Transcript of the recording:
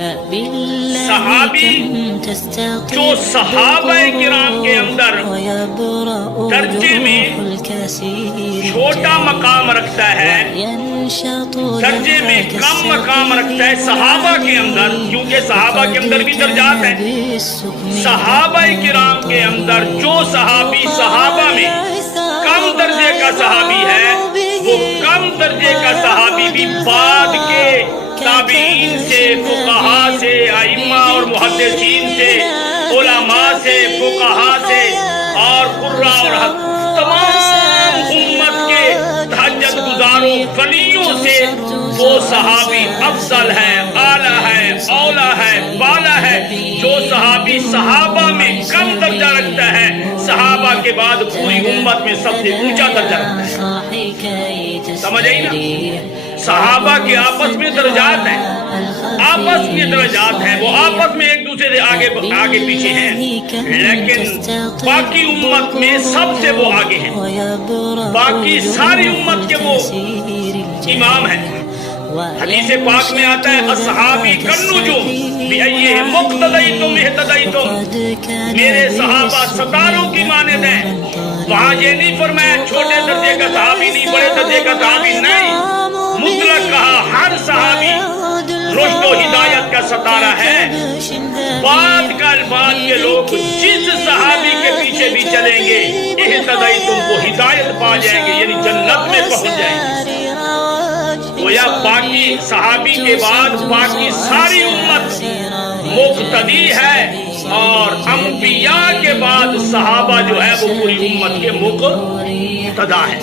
صحابی جو صحابہ کرام کے اندر درجے میں چھوٹا مقام رکھتا ہے، درجے میں کم مقام رکھتا ہے صحابہ کے اندر، کیونکہ صحابہ کے اندر بھی درجات ہیں۔ صحابہ کرام کے اندر جو صحابی صحابہ میں کم درجے کا صحابی ہے، وہ کم درجے کا صحابی بھی بعد کے تابعین سے، فقہا سے، ائمہ اور محدثین سے، علماء سے، فقہا سے اور قراء اور تمام امت کے تہجد گزاروں ولیوں سے وہ صحابی افضل ہے، اعلیٰ ہے، اولا ہے، بالا ہے۔ جو صحابی صحابہ میں کم درجہ رکھتا ہے، صحابہ کے بعد پوری امت میں سب سے اونچا درجہ رکھتا ہے۔ سمجھ آئی نا؟ صحابہ کے آپس میں درجات ہیں، آپس میں درجات ہیں، وہ آپس میں ایک دوسرے سے آگے پیچھے ہیں، لیکن باقی امت میں سب سے وہ آگے ہیں، باقی ساری امت کے وہ امام ہیں۔ حدیث پاک میں آتا ہے اصحابی کالنجوم بأیہم اقتدیتم اہتدیتم، میرے صحابہ ستاروں کی مانند ہیں۔ وہاں یہ نہیں فرمایا چھوٹے درجے کا صحابی نہیں، بڑے درجے کا صحابی نہیں، مطلق کہا ہر صحابی رشد و ہدایت کا ستارہ ہے۔ بعد کے لوگ جس صحابی کے پیچھے بھی چلیں گے اہتدیتم کو ہدایت پا جائیں گے، یعنی جنت میں پہنچ جائیں گے۔ گویا باقی صحابی کے بعد باقی ساری امت مقتدی ہے، اور انبیاء کے بعد صحابہ جو ہے وہ پوری امت کے مقتدا ہے۔